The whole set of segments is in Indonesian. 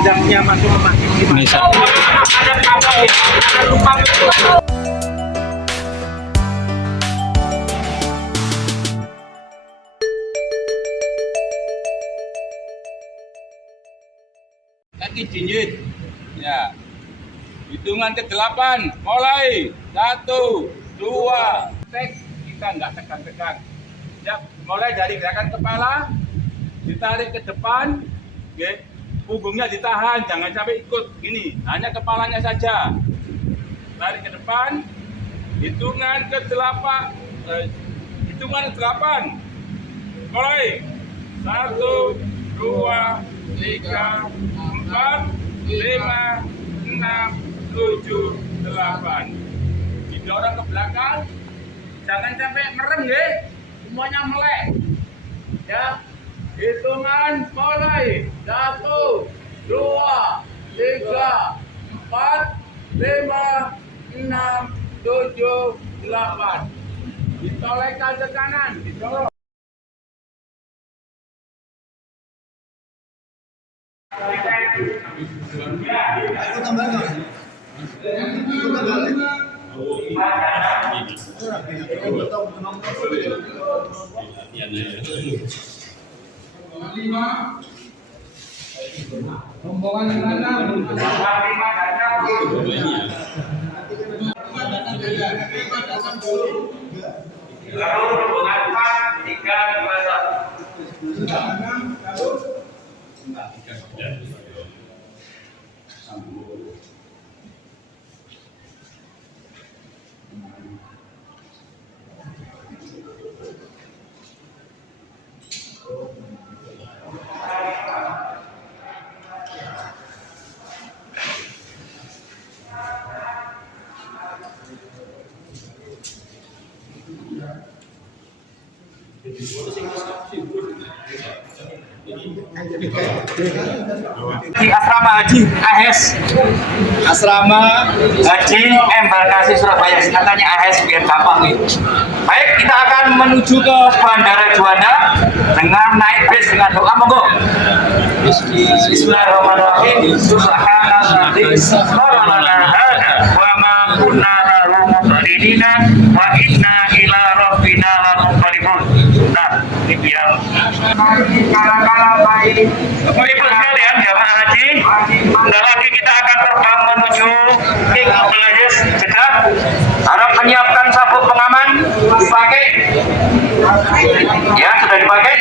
keranjangnya masuk ke Misal. ada kapal ya, ada lupa. Kaki jinjit. Ya. Hitungan ke-8, mulai. 1, 2, tek. Kita nggak tekan-tekan. Ya, mulai dari gerakan kepala, ditarik ke depan, okay. Punggungnya ditahan, jangan sampai ikut ini, hanya kepalanya saja. Tarik ke depan, hitungan ke-8, mulai. 1, 2, 3, 4, 5, 6, 7, 8. Didorong ke belakang, jangan sampai merem ya, semuanya melek. Ya, hitungan mulai. 1, 2, 3, 4, 5, 6, 7, 8. Ditolekkan ke kanan, didorong. Rombongan yang datang. Lalu rombongan 4, 3, 2, 1. Di asrama haji AS, asrama haji embarkasi Surabaya, singkatannya AS biar gampang nih. Baik, kita akan menuju ke Bandara Juanda dengan naik bis dengan doa, monggo. Bismillahirrahmanirrahim. Subhanalladzi sakhkhara lana wa ma kunna lahu muqrinin wa inna ila rabbina lamunqalibun. Nah, ini yang kala-kala baik. Bapak Ibu sekalian, jamaah haji, sebentar lagi kita akan terbang menuju King Abdulaziz Jeddah. Harap menyiapkan sabuk pengaman, dipakai. Ya, sudah dipakai.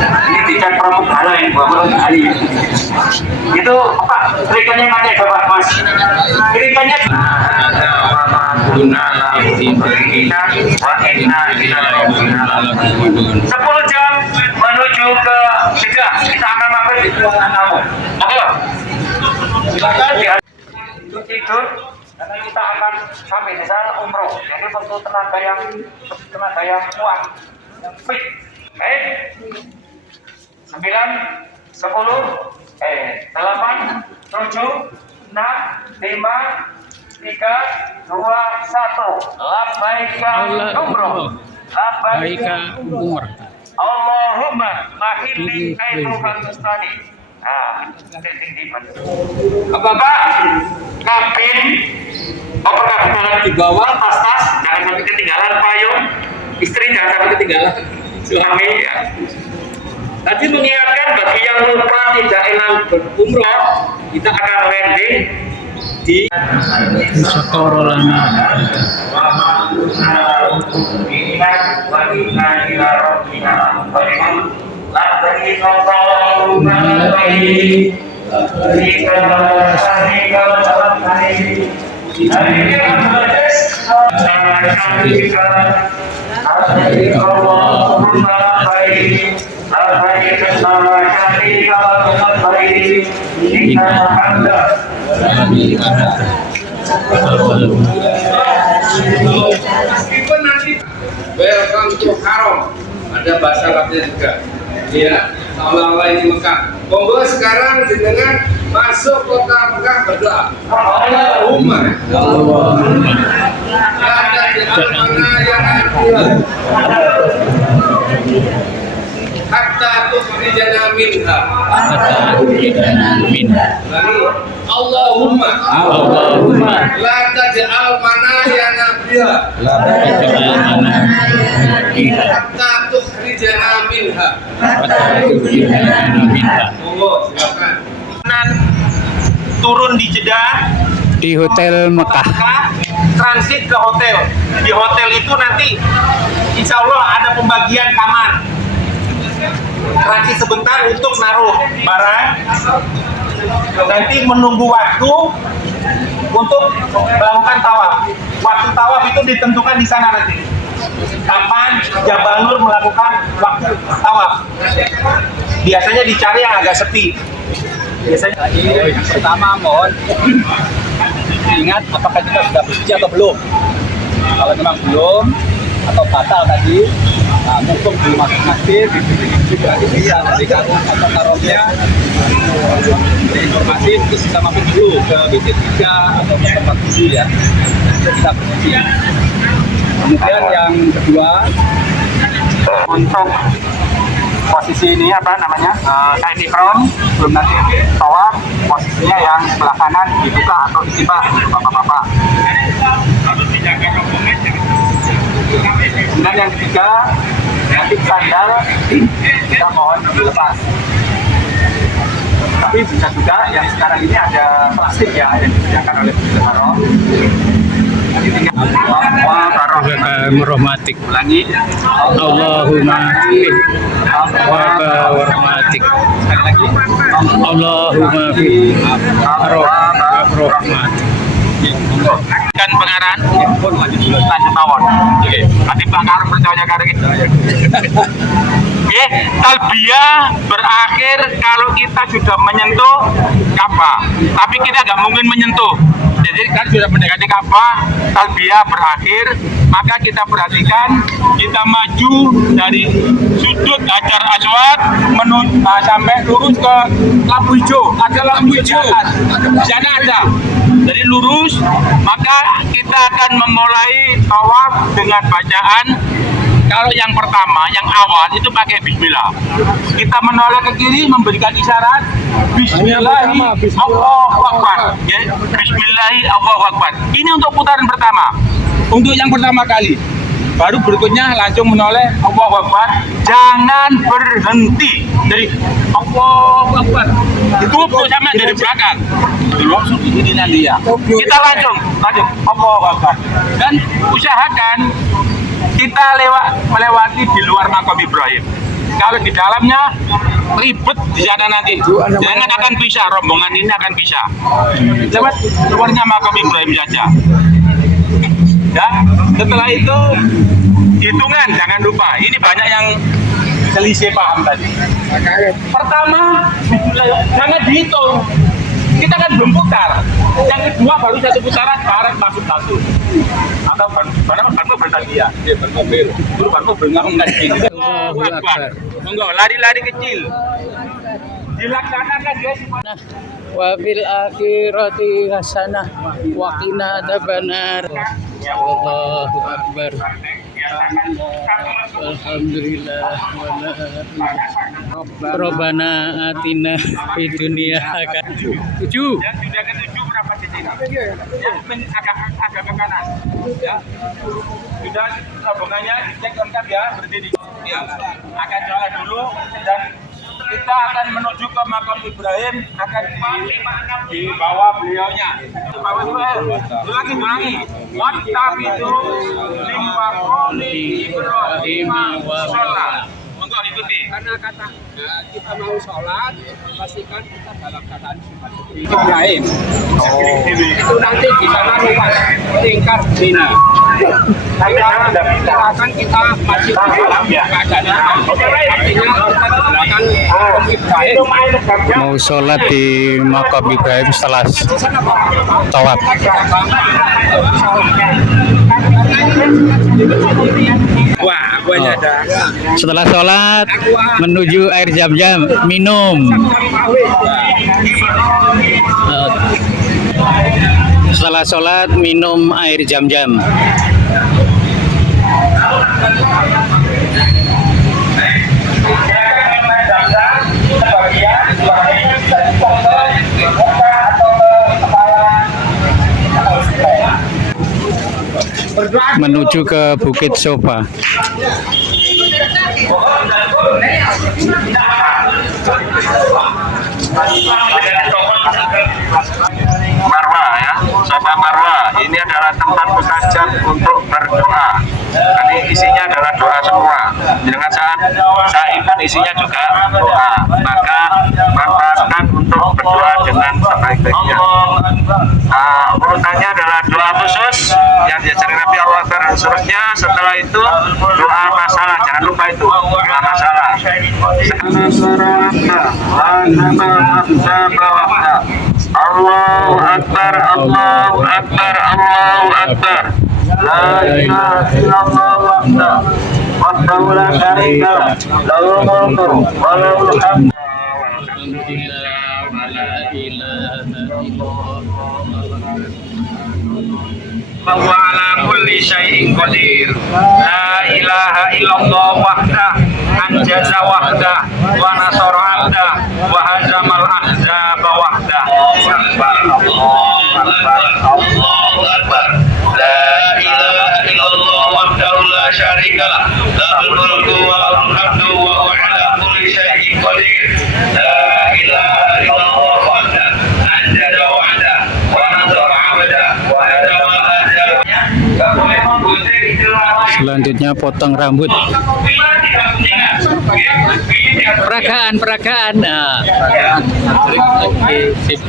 Ini tidak pramugara ini, Bapak Ali. Itu Pak, serikannya mana coba Mas? Serikannya. Guna wa inna ila rabbina lamunqalibun. 10 jam menuju ke Jeddah. Kita akan mampir di ruangan tamu. Oke. Silakan untuk tidur karena kita akan sampai di sana umroh. Jadi perlu tenaga yang kuat, yang fit. 9, 10, 8, 7, 6, 5, 3, 2, 1. Labbaika umroh. Labbaika umur. Allahumma mahilli kairukan mustani. Bapak, kabin perkabutan di bawah, tas-tas jangan sampai ketinggalan, payung istri jangan sampai ketinggalan, suami ya. Tadi mengingatkan bagi yang lupa tidak enak berumroh, kita akan landing di Sakorolana. Meskipun nanti welcome to Haram, ada bahasa Arabnya juga. Ya, Allah ini Mekah. Monggo sekarang dengan masuk kota Mekah berdoa. Allahumma. Ada di mana yang adil. hatta tukhrijana minha. Lagi, Allahumma la taj'al manayana biha hatta tukhrijana minha. Monggo silakan. Turun di Jeddah, Di Hotel Mekah. transit ke hotel. Di hotel itu nanti insya Allah ada pembagian kamar. Transit sebentar untuk naruh barang. Nanti menunggu waktu untuk melakukan tawaf. Waktu tawaf itu ditentukan di sana nanti. Kapan Jabal Nur melakukan waktu tawaf? Biasanya dicari yang agak sepi. Biasanya Yang pertama mohon ingat apakah kita sudah bersuci atau belum. Kalau memang belum atau batal tadi, nah, mumpung belum masuk masjid, juga bisa dari kantor atau karomnya informasi itu bisa mampir dulu ke WC3 atau ke tempat wudhu ya, untuk kita bersuci. Kemudian yang kedua, untuk posisi ini apa namanya side ihram belum nanti tawaf, posisinya yang sebelah kanan dibuka atau ditibah bapak-bapak. Dan yang ketiga nanti sandal kita mohon dilepas. Tapi bisa juga yang sekarang ini ada plastik ya yang disediakan oleh Masjidil Haram. Nanti tinggal Warahmatik. ulangi. Allahumma warahmatik. Sekali lagi. Allahumma warahmatik. Kan pengarang lanjut tawon. Nanti Pak Karun percaya karo kita. Talbiyah berakhir kalau kita sudah menyentuh Ka'bah. Tapi kita nggak mungkin menyentuh. Jadi kan sudah mendekati Ka'bah, talbiyah berakhir, maka kita perhatikan kita maju dari sudut Hajar Aswad sampai lurus ke lampu hijau. Ada lampu hijau. Di sana ada. Jadi lurus, maka kita akan memulai tawaf dengan bacaan. Kalau yang pertama, yang awal itu pakai bismillah. Kita menoleh ke kiri memberikan isyarat bismillahi Allahu Akbar. Ya, bismillahi Allahu Akbar. Ini untuk putaran pertama. Untuk yang pertama kali. Baru berikutnya langsung menoleh Allahu Akbar. Jangan berhenti. Dari Allahu Akbar. Itu sama dari belakang. Langsung ini nanti ya. Kita langsung Allahu Akbar. Dan usahakan kita melewati di luar makam Ibrahim. Kalau di dalamnya ribet di sana nanti. Jangan akan pisah, rombongan ini akan pisah. Lewat luarnya makam Ibrahim saja. Ya, setelah itu hitungan jangan lupa. Ini banyak yang selisih paham tadi. Pertama, jangan dihitung. Kita kan belum putar. Yang kedua baru satu putaran, barat masuk satu. Atau baru bertandiyah. Dia bermobil. Dulu baru berngahung lagi. Allahu Akbar. Monggo, lari-lari kecil. Dilaksanakan guys. Wa fil akhirati hasanah wa qina adzabannar. Allahu Akbar. Alhamdulillah Rabbana atina fid dunya hasanah. 7. Yang sudah ketujuh berapa di sini? Agak ke kanan. Ya. Sudah rombongannya dicek lengkap ya, berhenti di. Ya. Akan jalan dulu dan kita akan menuju ke makam Ibrahim, akan di bawah beliaunya. Ulangi. Wattabi itu lima kali Ibrahim sholat. Monggo ikuti. karena kata kita mau sholat, pastikan kita dalam keadaan seperti Ibrahim. Itu nanti di sana luas tingkat ini. Kita akan kita masih di dalam keadaan artinya kita di belakang Ibrahim. Mau sholat di makam Ibrahim setelah tawaf. Wah, aku aja ada. Setelah sholat menuju air zam-zam minum. Setelah sholat minum air zam-zam. menuju ke Bukit Soba. Marwa ya, Sofa Marwa. Ini adalah tempat mustajab untuk berdoa. Ini isinya adalah doa semua. Dengan saat saipan isinya juga doa. Maka manfaatkan untuk berdoa dengan sebaik-baiknya. Urutannya adalah doa khusus yang diajarkan Nabi Allah dan seterusnya. Setelah itu doa masalah. Jangan lupa itu doa masalah. Allahu Akbar, Allahu Akbar, Allahu Akbar. La ilaha illallah wahdahu la syarika lah, lahul mulku wa lahul hamdu. Wa ala kulli syai'in qadir. La ilaha illallah wahdah anjaza wahdah wa nasara abdah wa hazamal ahzaba wahdah. Allahu Akbar. La ilaha illallah wahdahu la syarika lah, lahul mulku wa lahul hamdu wa huwa ala kulli syai'in qadir. La ilaha illallah wahdah anjaza wahdah wa nasara abdah wa hazamal ahzaba. Selanjutnya potong rambut. Peragaan. Nah, peragaan. Oke, sip.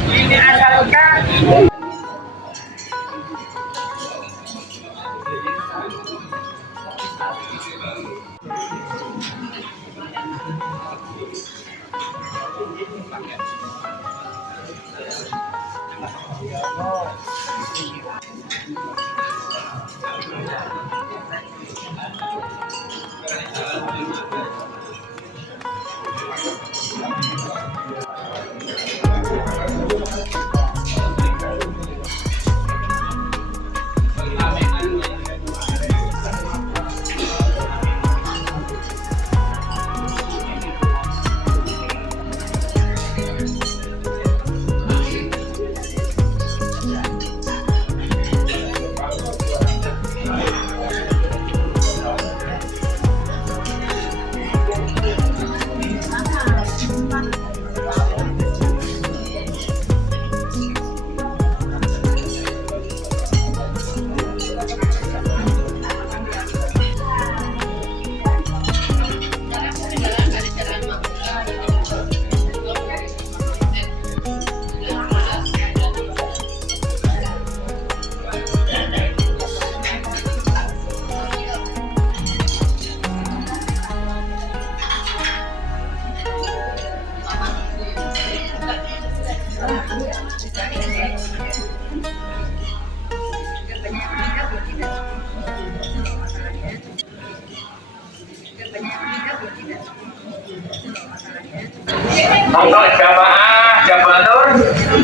Untuk jamaah Jabalur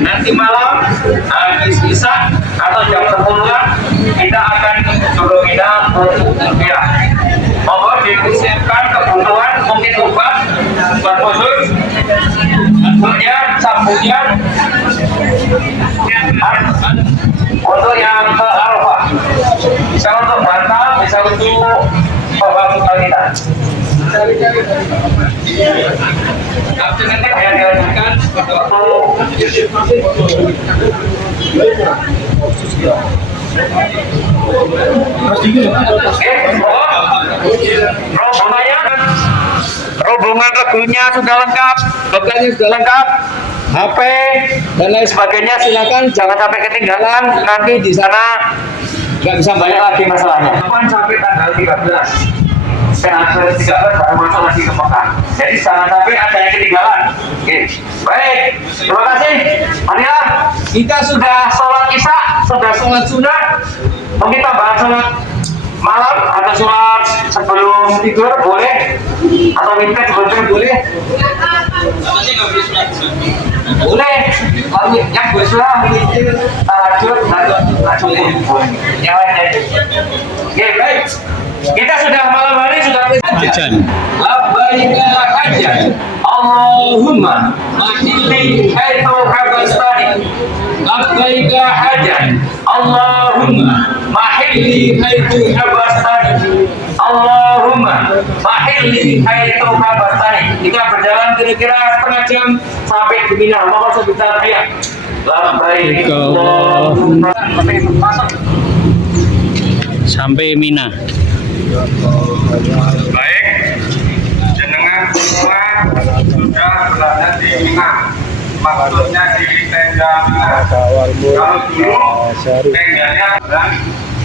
nanti malam habis isya atau jam 10-an kita akan suruh kita untuk rupiah. Monggo disiapkan kebutuhan mungkin obat khusus, kemudian sabunnya untuk yang ke Arafah, bisa untuk bantal, bisa untuk bapak kita. Nanti yang dilanjutkan rombongan regunya sudah lengkap, bekalnya sudah lengkap, HP dan lain sebagainya. Silakan jangan sampai ketinggalan, nanti di sana nggak bisa banyak lagi masalahnya. Sampai tanggal 13 kan ada 13 baru masuk lagi ke Mekah. Jadi jangan sampai ada yang ketinggalan. Oke, baik, terima kasih. Marilah, kita sudah sholat isya, sudah sholat sunat. Mau kita bahas sholat malam atau sholat sebelum tidur boleh, atau witir sebelum tidur boleh. Boleh, kalau yang bersuara witir, tahajud, langsung boleh. Yang lainnya. Oke, baik. Kita sudah malam hari sudah Ajan. Labbaika hajjan Allahumma mahilli haitsu habastani. Labbaika hajjan Allahumma mahilli fahilli haitu habastani. Allahumma fahilli haitu habastani. Jika berjalan kira-kira setengah jam sampai di Mina, maka saya bisa teriak labbaik Allahumma Sampai Mina. Baik, jenengan semua sudah berada di Mina. Maksudnya di tenda Mina. Kalau dulu tendanya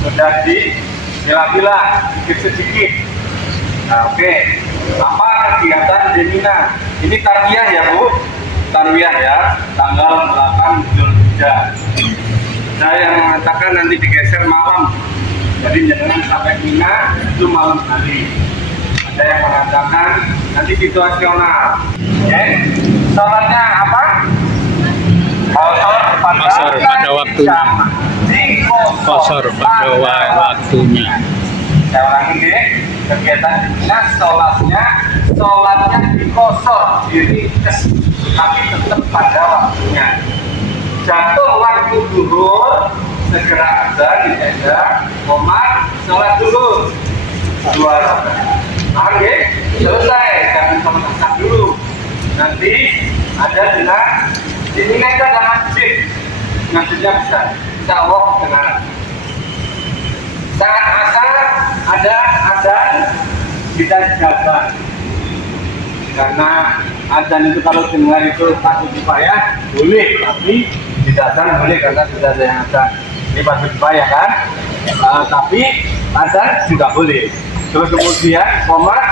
sudah dipilah-pilah sedikit-sedikit. Nah, oke. Apa kegiatan di Mina? Ini tarwiyah ya Bu? Tarwiyah ya, tanggal 8 Zulhijjah. Saya yang mengatakan nanti digeser malam. Jadi jangan sampai Mina itu malam hari. Ada yang mengatakan nanti situasional. Ya, sholatnya apa? Qasar pada waktunya. Qasar pada waktunya. Saya ulangi deh, kegiatan di Mina sholatnya dikosor, diringkes, tapi tetap pada waktunya. Jatuh waktu zuhur, segera azan di tenda, sholat zuhur 2 rakaat. Oke, selesai, jangan sholat asar dulu. Nanti ada dengan di Mina itu ada masjidnya besar. Insya Allah dengan saat asar ada azan kita jaga. Karena azan itu kalau dengar itu patut dipayah boleh, tapi tidak azan boleh karena sudah ada yang azan. Ini patut dipayah kan? Tapi azan juga boleh. Terus kemudian sholat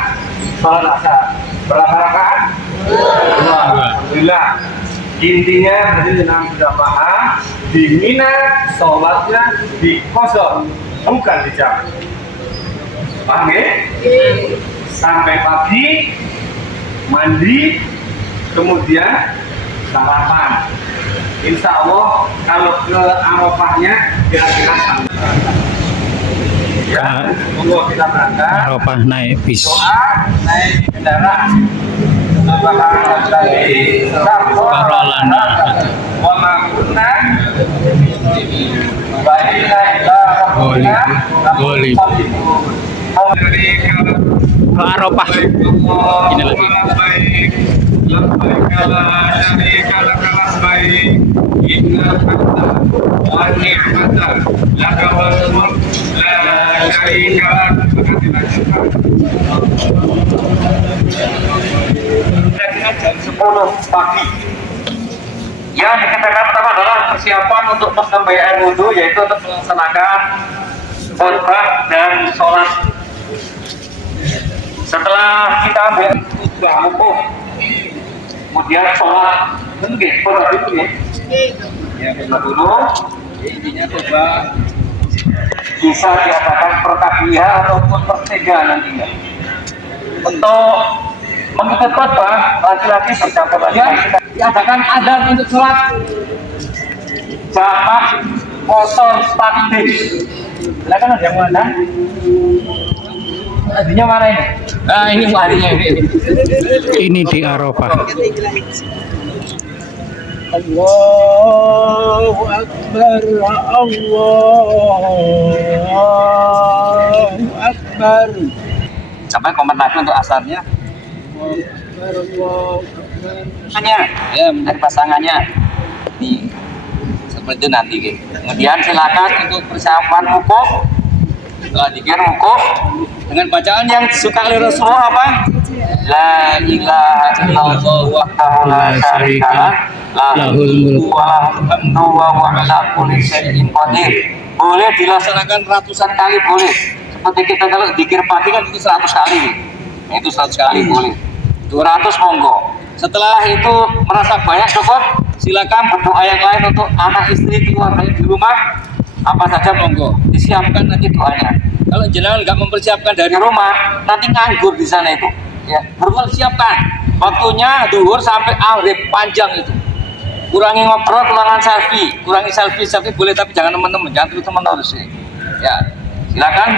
asar berapa rakaat? 2. Alhamdulillah. Intinya tadi jenengan sudah paham, di Mina sholatnya di kosor, bukan di jam. Paham ya? Sampai pagi mandi, kemudian sarapan. Insya Allah kalau ke Arafahnya kira-kira sama. Ya, monggo kita berangkat. Arafah naik bis. Doa naik kendaraan. Parolana. Wa ma kunna baina ila rabbina Golib. Ke Arafah. Ini lagi. Labbaik la syarika laka labbaik innal hamda wan ni'mata laka wal mulk la syarika lak. jam 10 pagi. Yang dikatakan pertama adalah persiapan untuk penyampaian wudhu, yaitu untuk melaksanakan khutbah dan sholat. Setelah kita ambil khutbah wukuf, kemudian sholat mungkin khutbah dulu ya. Ya, khutbah dulu. Intinya khutbah bisa diadakan pertakbiyah ataupun pertiga nantinya. Untuk mengikuti khutbah, laki-laki bercampur aja diadakan adzan untuk sholat jamak kosor takbir. Silakan ada yang mana? Adinya mana ini? Nah ini adinya ini. Ini di Arafah. Allahu Akbar, Allahu Akbar. Sampai komentar untuk asarnya. Hanya ya dari pasangannya di seperti itu nanti gitu. Kemudian silakan untuk persiapan wukuf. Setelah dikir wukuf dengan bacaan yang disuka oleh Rasulullah apa? La ilaha illallah wahdahu la syarika lah, lahul mulku wa hamdu wa huwa ala kulli syai'in qadir. Boleh dilaksanakan ratusan kali boleh. Seperti kita kalau dikir pagi kan itu 100 kali. Itu 100 kali boleh. 200 monggo. Setelah itu merasa banyak cukup, silakan berdoa yang lain untuk anak istri keluarga di rumah. Apa saja monggo, disiapkan nanti doanya. Kalau jenengan nggak mempersiapkan dari rumah, nanti nganggur di sana itu. Ya, persiapkan. Waktunya duhur sampai maghrib panjang itu. Kurangi ngobrol, kurangi selfie boleh tapi jangan teman-teman, jangan terus-menerus ya. Ya, silakan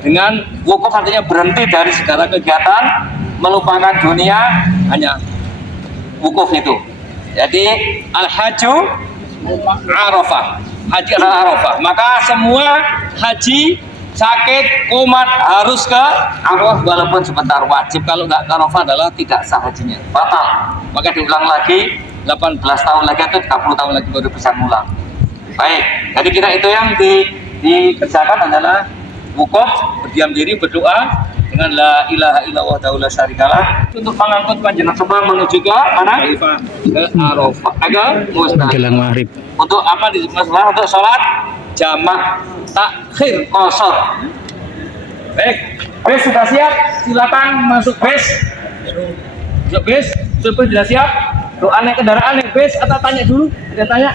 dengan wukuf artinya berhenti dari segala kegiatan, melupakan dunia, hanya wukuf itu. Jadi al-hajju Arafah, haji adalah Arafah. Maka semua haji sakit, kumat harus ke Arafah walaupun sebentar. Wajib, kalau nggak ke Arafah adalah tidak sah hajinya, batal. Maka diulang lagi 18 tahun lagi atau 30 tahun lagi baru bisa ngulang. Baik, jadi kita itu yang dikerjakan adalah wukuf, berdiam diri, berdoa dengan la ilaha illallah wahdahu la syarikalah untuk mengangkut panjenengan semua menuju ke mana? Ke Arafah. Agak Musdalifah. Menjelang maghrib. Untuk apa di Musdalifah? Untuk sholat jamak takhir qashar. Baik, bus sudah siap, silakan masuk bus. Masuk bus, supir sudah siap. Doa naik kendaraan naik bus atau tanya dulu? Ada tanya?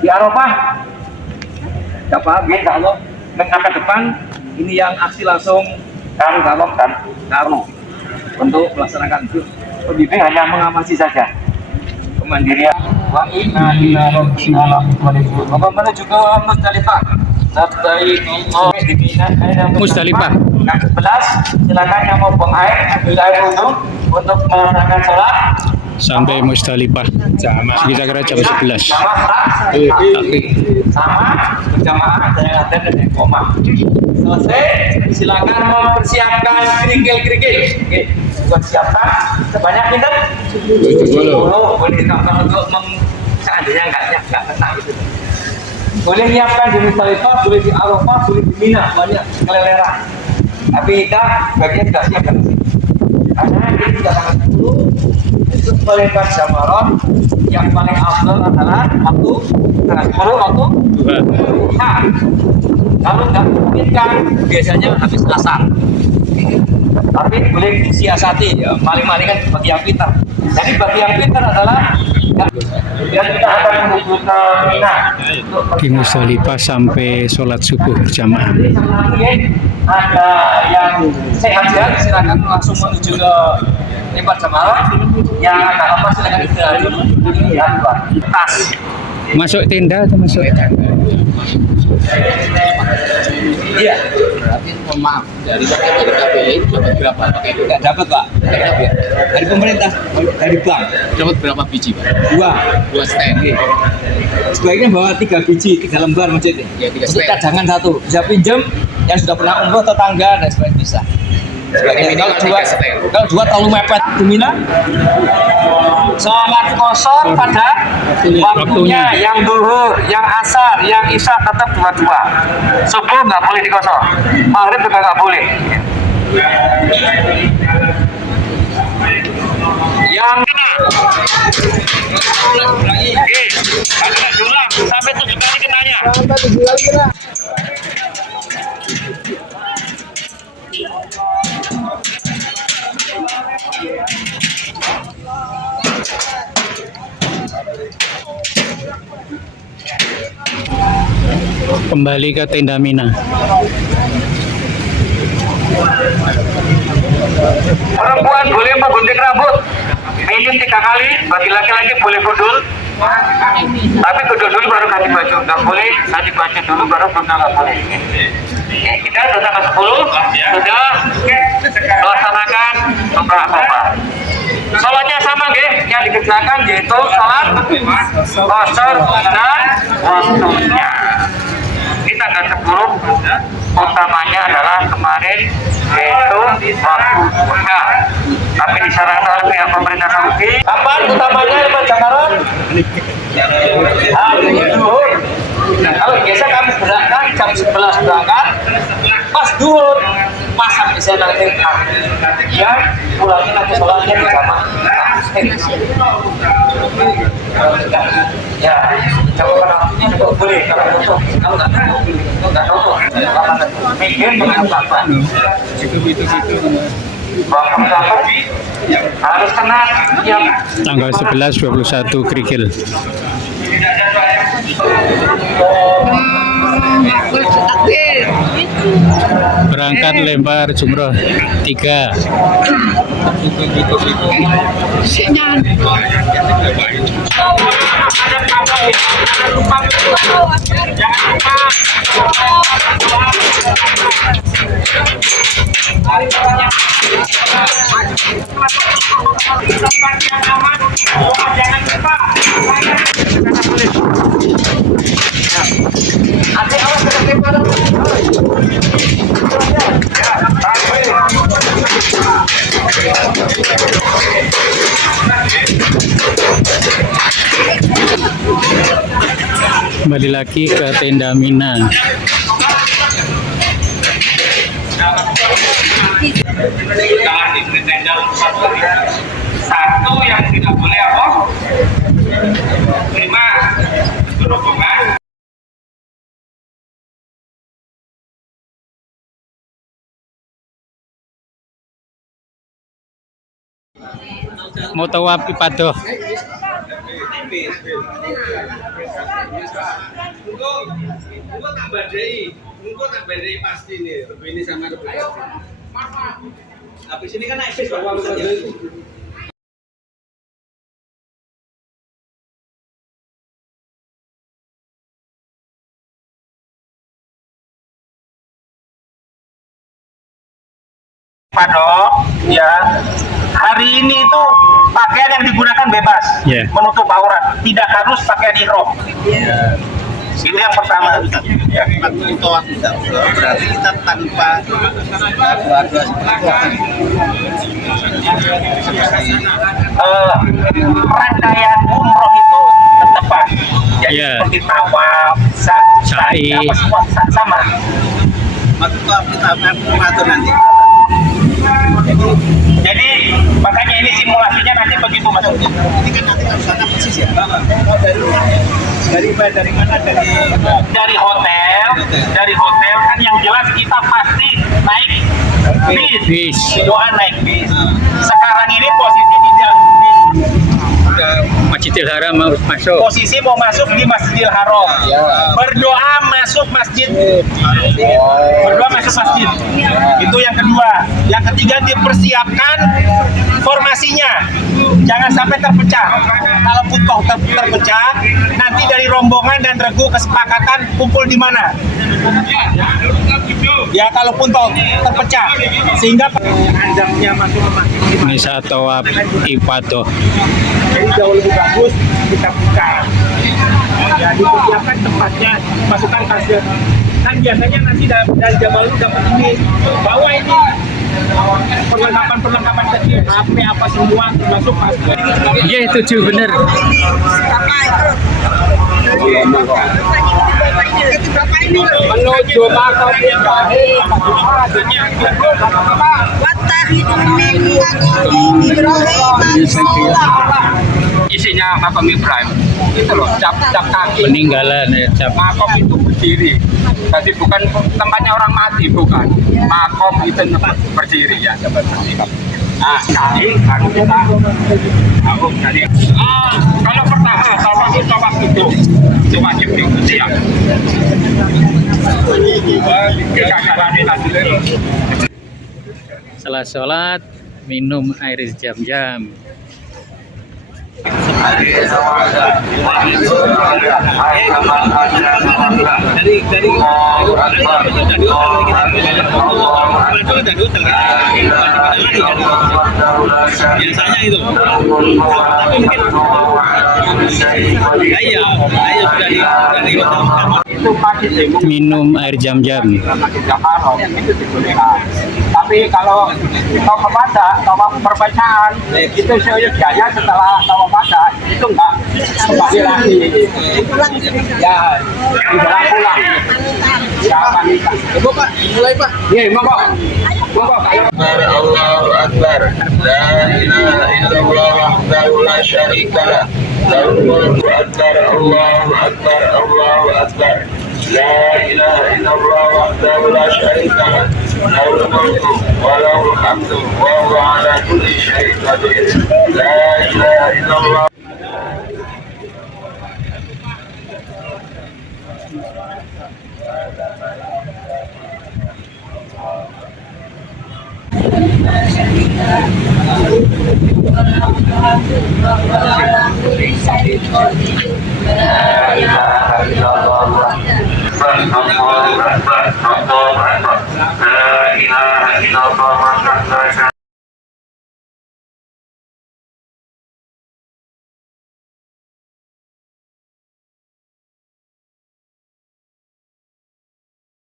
Di Arafah. Enggak paham ya, kalau ke depan ini yang aksi langsung karu galon dan karu untuk melaksanakan itu. Pembimbing hanya mengawasi saja. Kemandirian wa inna ila rabbina lamunqalibun. Bapak menuju ke Musdalifah. Labbaik Allah di Mina ada Musdalifah. Yang 11 silakan yang mau buang air ambil air wudhu untuk melaksanakan sholat Sampai Musdalifah kira-kira jam 11. sama berjamaah dan ada dan koma. Selesai, silakan mempersiapkan kerikil-kerikil. Oke, buat siapkan sebanyak ini 10 boleh ditambah untuk seandainya nggak kena gitu. Boleh nyiapkan di Musdalifah, boleh di Arafah, boleh di Mina, banyak keleleran. Tapi kita bagian tidak siap kan? Karena ini tidak akan dulu itu melempar jamarat yang paling afdal adalah waktu setengah 10 waktu duha. Kalau nggak memungkinkan biasanya habis asar. Tapi boleh disiasati ya, maling-maling kan bagi yang pintar. Jadi bagi yang pintar adalah dan kita akan menuju ke Mina Di Musdalifah sampai sholat subuh berjamaah. ada yang sehat ya, silakan langsung menuju ke tempat jamaah. Yang agak lama silakan istirahat dulu di luar tas. Masuk tenda atau masuk? Iya. Berarti mohon maaf dari KPI dapat berapa? Pakai itu Nggak dapat Pak. Dari pemerintah, dari bank. dapat berapa biji Pak? Dua stand. sebaiknya bawa 3 biji, 3 lembar maksudnya. Ya, 3 Untuk stand. cadangan 1. Bisa pinjam yang sudah pernah umroh tetangga dan sebagainya bisa. Sebagai Minimal kalau 3 stand. kalau 2 terlalu mepet di Mina. Sholat kosong pada waktunya, yang duhur, yang asar, yang isya tetap 2-2. Subuh nggak boleh dikosong, maghrib juga nggak boleh. Yang sampai 7 kali kenanya. Kembali ke tenda Mina. Perempuan boleh menggunting rambut minim 3 kali, bagi laki-laki boleh gundul. Tapi gundul dulu baru ganti baju, nggak boleh ganti baju dulu baru gundul, nggak boleh. Kita sudah tanggal 10 sudah melaksanakan umrah. Sholatnya sama nggih, yang dikerjakan yaitu sholat qashar dan waktunya. Ini tanggal 10 utamanya adalah kemarin yaitu waktu duha. Tapi disarankan oleh pihak pemerintah Saudi. Kapan utamanya Pak Jamarat? Duhur. Kalau biasa kami berangkat jam 11 berangkat, pas duhur pasang di sana ya pulangnya nanti sholatnya di jamaah. Ya, jawaban waktunya juga boleh kalau nggak tahu, mikir mengapa harus kena yang Tanggal 11 21 kerikil. Berangkat lempar jumroh 3. Adik awas kena Kembali lagi ke tenda Mina. Satu yang tidak boleh apa? Terima rombongan. Mau tawaf ibadah. Engko tak badai pasti nih. Ini sama habis ini kan naik bis Pak. Padok, ya. Hari ini itu pakaian yang digunakan bebas, Yeah. menutup aurat, tidak harus pakaian ihram. Itu yang pertama. Ya. Berarti kita tanpa dua-dua Rangkaian umroh itu tetap Pak. Jadi Yeah. seperti tawaf, Sa'i. apa semua sama. Maksudnya kita akan mengatur nanti. Jadi makanya ini simulasinya nanti begitu masuk. Ini kan nanti harus sana persis ya. Dari mana? Dari hotel kan yang jelas kita pasti naik bis. Bis. Doa naik bis. Sekarang ini posisi di Masjidil Haram mau masuk. posisi mau masuk di Masjidil Haram. Berdoa masuk masjid. Berdoa masuk masjid. Itu yang kedua. Yang ketiga dipersiapkan formasinya. Jangan sampai terpecah. Kalaupun toh terpecah, nanti dari rombongan dan regu kesepakatan kumpul di mana. Ya kalaupun toh terpecah, sehingga anjaknya masuk ke masjid. Ini saat tawaf ibadah. Jadi jauh lebih bagus kita buka. Ya dipersiapkan tempatnya, masukkan kasir. Kan biasanya nanti dari Jamal lu dapat ini, bawa ini perlengkapan kecil, HP apa semua termasuk masker. Ya itu bener. Menuju makam Ibrahim. Isinya makam Ibrahim itu loh, cap kaki. Peninggalan ya, cap. Makom itu berdiri, jadi bukan tempatnya orang mati, bukan. Makom itu tempat berdiri ya, tempat berdiri. Nah, sekali harusnya tahu jadi. Kalau pertama tawaf itu wajib diikuti ya. Setelah sholat minum air zam-zam. Biasanya itu. Tapi mungkin ya dari Itu pagi demo. Minum air zam-zam. Itu dibolehkan. Tapi kalau tawaf pada tawaf perbacaan itu seyogianya setelah tawaf pada itu enggak kembali lagi. Ya, dibawa pulang. Ya, wanita. Ibu Pak, mulai Pak. Iya, monggo. Monggo kalau Allahu Akbar. La ilaha illallah wahdahu la syarika lah. Allahu Akbar. Allahu Akbar. Allahu Akbar. La ilaha illallah wahdahu la syarika lah. Lahul mulku wa lahul hamdu wa huwa ala kulli syai'in qadir. La ilaha illallah.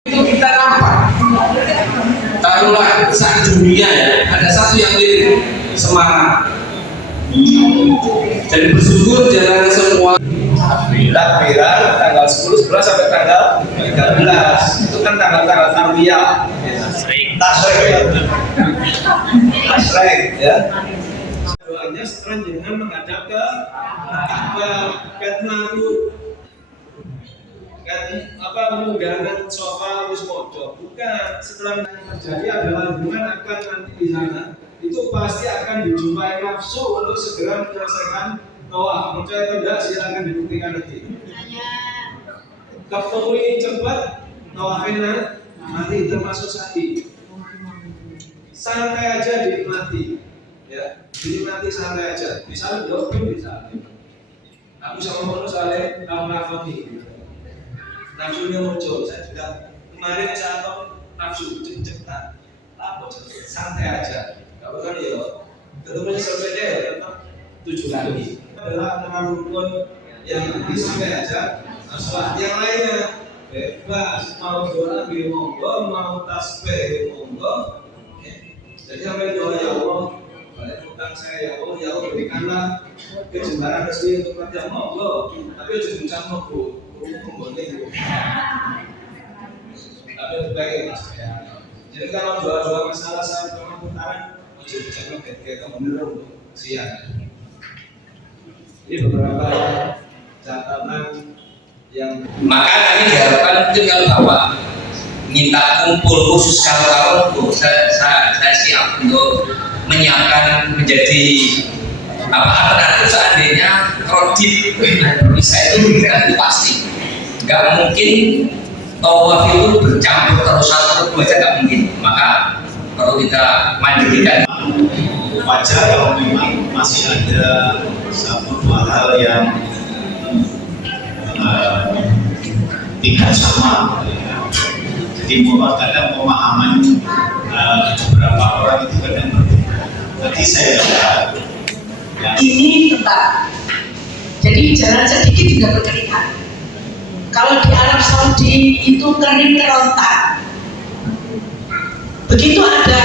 Itu kita nampak taruhlah saat dunia ya ada satu yang mirip semangat dan bersyukur jangan semua Takbiran tanggal 10, 11 sampai tanggal 13. Itu kan tanggal-tanggal tarbiyah. Tasrek ya. Doanya setelah jangan menghadap ke pemunggangan sofa wismodo, bukan. Setelah terjadi adalah hubungan akan nanti di sana itu pasti akan dijumpai nafsu untuk segera menyelesaikan tawaf. Percaya atau tidak silakan dibuktikan nanti. Ketemu cepat tawafnya mati termasuk sa'i. Santai aja dinikmati, ya dinikmati santai aja. Misalnya dokter bisa. Aku sama Mono soalnya nafsu nafsunya muncul. Saya juga kemarin saat nafsu cepat, santai aja. Kalau kan ya ketemunya selesai deh, tetap 7 kali. Adalah antara rukun yang santai aja. Masalah yang lainnya bebas, mau doa di monggo, mau tasbih monggo. Jadi sampai doa ya Allah, balik utang saya ya Allah berikanlah kejemparan rezeki untuk kerja monggo. Tapi harus bukan monggo, monggo. Tapi baik mas ya. Jadi kalau doa masalah saya pernah putaran, harus bicara kayak kamu dulu siang. Ini beberapa catatan yang maka nanti diharapkan mungkin kalau bapak minta kumpul khusus kalau saya siap untuk menyiapkan menjadi alternatif seandainya kredit bisa itu itu pasti nggak mungkin tawaf itu bercampur terus satu aja nggak mungkin, maka perlu kita mandirikan. wajar kalau memang masih ada satu dua hal yang tidak sama. Jadi kadang pemahaman beberapa orang itu kadang berbeda. Tadi saya lihat ini tetap. Jadi jalan sedikit juga berkeringat. Kalau di Arab Saudi itu kering kerontak. Begitu ada